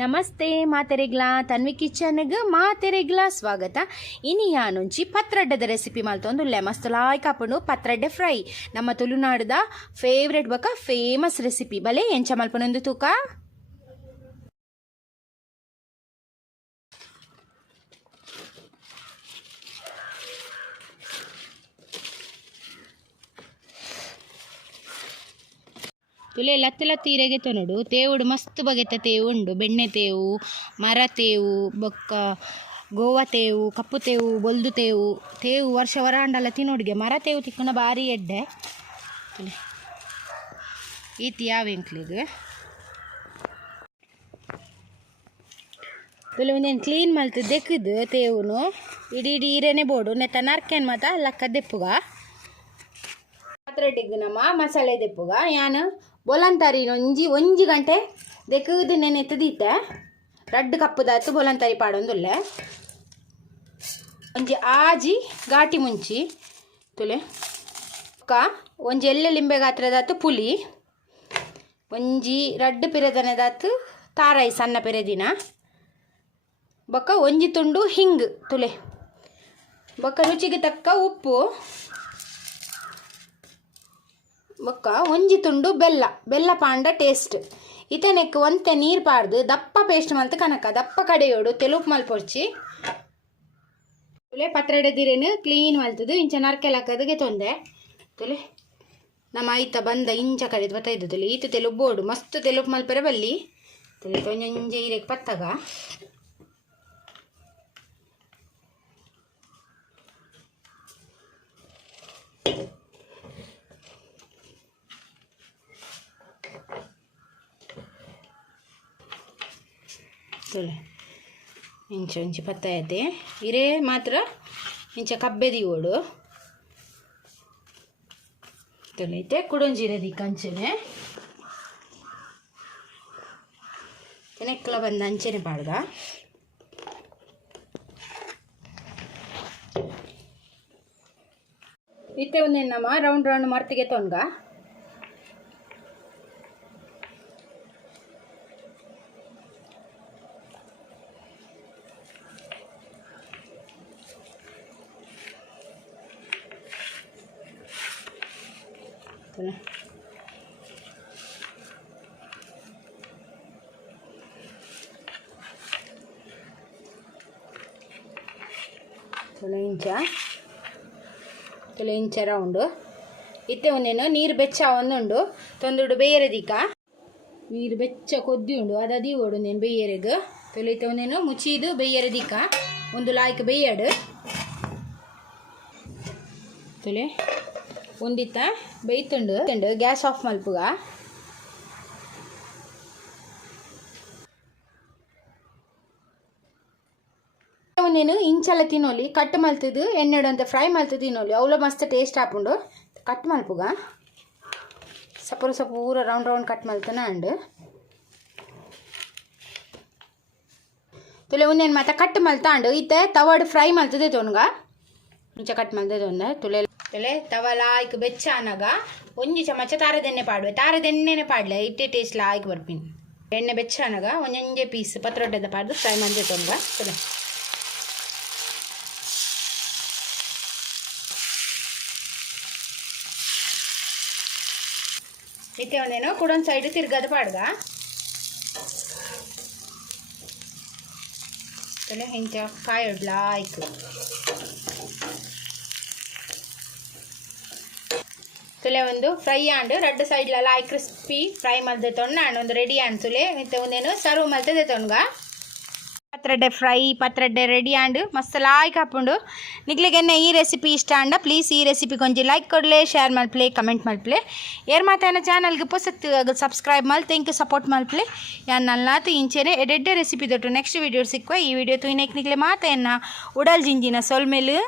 ನಮಸ್ತೆ ಮಾತೆರೆಗ್ಲ ತನ್ವಿ ಕಿಚನ್ಗೆ ಮಾತೆರೆಗ್ಲ ಸ್ವಾಗತ. ಇನಿ ಯಾನುಂಚಿ ಪತ್ರೊಡ್ಡದ ರೆಸಿಪಿ ಮಲ್ತೊಂದುಲ್ಲೆ ಮಸ್ತ್ ಲಾಯ್ಕ್ ಆಪುಂಡು ಪತ್ರೊಡ್ಡೆ ಫ್ರೈ. ನಮ್ಮ ತುಳುನಾಡುದ ಫೇವ್ರೆಟ್ ಬೊಕ ಫೇಮಸ್ ರೆಸಿಪಿ. ಬಲೆ ಎಂಚ ಮಲ್ಪನೊಂದು ತೂಕ ತುಲೆ ಲತ್ತು ಲತ್ತು ಇರೆಗೆ ತೊನಡು ತೇವುಡು ಮಸ್ತ್ ಬಗೆತ ತೇವು ಉಂಡು. ಬೆಣ್ಣೆ ತೇವು, ಮರ ತೇವು, ಬೊಕ್ಕ ಗೋವಾ ತೇವು, ಕಪ್ಪು ತೇವು, ಬೊಲ್ದು ತೇವು. ತೇವು ವರ್ಷ ವರಾಂಡಲ್ಲ ತಿನ್ನೋಡಿಗೆ ಮರ ತೇವು ತಿಕ್ಕನ ಭಾರಿ ಎಡ್ಡೆ ತುಲೆ ಈತಿ ಯಾವೆಂಕ್ಲಿಗೆ ತುಲೆ ಒಂದೇನು ಕ್ಲೀನ್ ಮಲ್ತು ದೆಕ್ಕದು ತೇವುನು ಇಡೀ ಇಡೀ ಈರೇನೆ ಬೋಡು ನೆತ್ತ ನರ್ಕೆನ್ ಮಾತ ಲಕ್ಕ ದೆಪ್ಪುಗ ಪಾತ್ರೆಟಿಗೆ ನಮ್ಮ ಮಸಾಲೆ ದೆಪ್ಪುಗ ಯಾನು ಬೊಲಂತರಿ ಒಂಜಿ ಗಂಟೆ ದೆಕ್ಕದು ನೆನೆತ್ತದೀತೆ ರಡ್ಡು ಕಪ್ಪುದಾತು ಬೊಲಂತರಿ ಪಾಡೊಂದುಲ್ಲೆ ಒಂಜಿ ಆಜಿ ಘಾಟಿ ಮುಂಚಿ ತುಲೆ ಒಂಜಿ ಎಳ್ಳೆ ಲಿಂಬೆ ಗಾತ್ರದಾತು ಪುಲಿ ಒಂಜಿ ರಡ್ಡು ಪಿರದನೆದಾತು ತಾರಾಯಿ ಸಣ್ಣ ಪಿರದಿನ ಬೊಕ್ಕ ಒಂಜಿ ತುಂಡು ಹಿಂಗ್ ತುಲೆ ಬೊಕ್ಕ ರುಚಿಗೆ ತಕ್ಕ ಉಪ್ಪು ಬೊಕ್ಕ ಒಂಜಿ ತುಂಡು ಬೆಲ್ಲ ಪಾಂಡ ಟೇಸ್ಟ್ ಇತನೆಕ್ ಒಂತೆ ನೀರು ಪಾಡ್ದು ದಪ್ಪ ಪೇಸ್ಟ್ ಮಲ್ತು ಕನಕ ದಪ್ಪ ಕಡೆಯೋಡು ತೆಲುಪು ಮಲ್ಪೊರ್ಚಿ ತುಲೆ ಪತ್ರೊಡೆ ದಿರೇನು ಕ್ಲೀನ್ ಮಲ್ತದು ಇಂಚ ನರ್ಕೆಲ್ ಹಾಕೋದಕ್ಕೆ ತೊಂದೆ ತುಲೆ ನಮ್ಮ ಐತ ಬಂದ ಇಂಚ ಕಡೆದು ಬತ್ತೈದು ತುಲೆ ಈತ ತೆಲುಪು ಬೋಡು ಮಸ್ತ್ ತೆಲುಪು ಮಲ್ಪರೆ ಬಲ್ಲಿ ತುಲೆ ಒಂಜೊಂಜೆ ಇರೆಗೆ ಪತ್ತಗ ತುಲೆ ಇಂಚ ಇಂಚ ಪತ್ತೈತೆ ಇರೇ ಮಾತ್ರ ಇಂಚ ಕಬ್ಬೆದಿ ಓಡು ತುಲೈತೆ ಕುಡೊಂಜಿರದಿ ಕಂಚನೆ ನೆಕ್ಕಲ ಬಂದ ಅಂಚನೆ ಪಾಡ್ದ ಇತ್ತೆ ಒಂದೇ ನಮ್ಮ ರೌಂಡ್ ರೌಂಡ್ ಮರ್ತಿಗೆ ತೊನ್ಗ ತುಲೆ ಇಂಚ ರೌಂಡು ಇತ್ತೆ ಒಂದೇನು ನೀರು ಬೆಚ್ಚ ಒಂದುಂಡು ತೊಂದುಡು ಬೇಯರದಿಕ ನೀರು ಬೆಚ್ಚ ಕೊದ್ದಿ ಉಂಡು ಅದದಿ ಓಡು ನೇನು ಬೇಯರೆಗ್ ತೊಲೆತೆ ಒಂದೇನು ಮುಚ್ಚಿದು ಬೇಯರದಿಕ ಒಂದು ಲಾಯ್ಕ್ ಬೇಯಡು ತುಲೆ ಒಂದಿತ್ತ ಬೇಯ್ತುಂಡು ಗ್ಯಾಸ್ ಆಫ್ ಮಲ್ಪುಗ ಒಂದೇನು ಇಂಚಲ ತಿನ್ನೋಲಿ ಕಟ್ ಮಲ್ತದು ಎಣ್ಣೆಡು ಅಂತ ಫ್ರೈ ಮಲ್ತು ತಿನ್ನೋಲಿ ಅವಳು ಮಸ್ತ್ ಟೇಸ್ಟ್ ಹಾಪುಂಡು ಕಟ್ ಮಲ್ಪುಗ ಸಪೂರ ರೌಂಡ್ ರೌಂಡ್ ಕಟ್ ಮಲ್ತನ ಅಂಡು ತುಲೆ ಒಂದೇನು ಮಾತ ಕಟ್ ಮಲ್ತಾಂಡು ಇತ್ತೆ ತವಾಡು ಫ್ರೈ ಮಲ್ತದೆ ತೊನ್ಗ ಇಂಚ ಕಟ್ ಮಲ್ತದೆ ಒಂದೆ ತುಲೆ ತವ ಲಾಯ್ಕ್ ಬೆಚ್ಚ ಅನ್ನಗ ಒಂಜಿ ಚಮಚ ತಾರದೆಣ್ಣೆ ಪಾಡುವೆ ತಾರದೆಣ್ಣೆನೆ ಪಾಡ್ಲೆ ಇಟ್ಟೆ ಟೇಸ್ಟ್ ಲಾಯ್ಕ್ ಬರ್ಪಿನಿ ಎಣ್ಣೆ ಬೆಚ್ಚ ಅನ್ನಗ ಒಂಜೊಂಜೆ ಪೀಸ್ ಪತ್ರೊಡ್ಡೆದ ಪಾಡ್ದು ಫ್ರೈ ಮಲ್ದೆ ತೊನ್ಗ ತುಲೆ ಇತ್ತೆ ಒಂದೇನು ಕುಡೊಂದು ಸೈಡ್ ತಿರ್ಗದ ಪಾಡ್ಗ ತುಲೆ ಇಂಚ ಕಾಯೋಡ್ ಲಾಯ್ಕ್ ತುಲೆ ಒಂದು ಫ್ರೈ ಆಂಡ್ ರಡ್ಡು ಸೈಡ್ಲ ಲಾಯ್ ಕ್ರಿಸ್ಪಿ ಫ್ರೈ ಮಲ್ದೆ ತೊಣ್ಣ ಆಂಡ್ ಒಂದು ರೆಡಿ ಆಂಡ್ ತುಲೆ ಮತ್ತೆ ಒಂದೇನು ಸರ್ವ್ ಮಲ್ತದೆ ತೊನ್ಗ ಪತ್ರೊಡ್ಡೆ ಫ್ರೈ ಪತ್ರೊಡ್ಡೆ ರೆಡಿ ಆಂಡ್ ಮಸ್ತ್ ಲಾಯ್ಕ್ ಹಾಪುಂಡು ನಿಗ್ಲಿಗೆನ್ನೆ ಈ ರೆಸಿಪಿ ಇಷ್ಟ ಆಂಡ ಪ್ಲೀಸ್ ಈ ರೆಸಿಪಿ ಕೊಂಚ ಲೈಕ್ ಕೊಡ್ಲೆ ಶೇರ್ ಮಲ್ಪ್ಲೆ ಕಮೆಂಟ್ ಮಲ್ಪ್ಲೆ ಏರ್ ಮಾತಾನ ಚಾನಲ್ಗೆ ಪೊಸತ್ ಸಬ್ಸ್ಕ್ರೈಬ್ ಮಲ್ತೆ ಇಂಕ ಸಪೋರ್ಟ್ ಮಲ್ಪ್ಲೆ ಯಾನ್ ನಲ್ಲಾತು ಇಂಚೆನೆ ಎಡೆಡ್ಡೆ ರೆಸಿಪಿ ದೊಟ್ಟು ನೆಕ್ಸ್ಟ್ ವಿಡಿಯೋ ಸಿಕ್ಕುವ ಈ ವಿಡಿಯೋ ತೂಯಿನೇಕ್ ನಿಗ್ಲೆ ಮಾತೆಯನ್ನ ಉಡಲ್ ಜಿಂಜಿನ ಸೊಲ್ಮೆಲು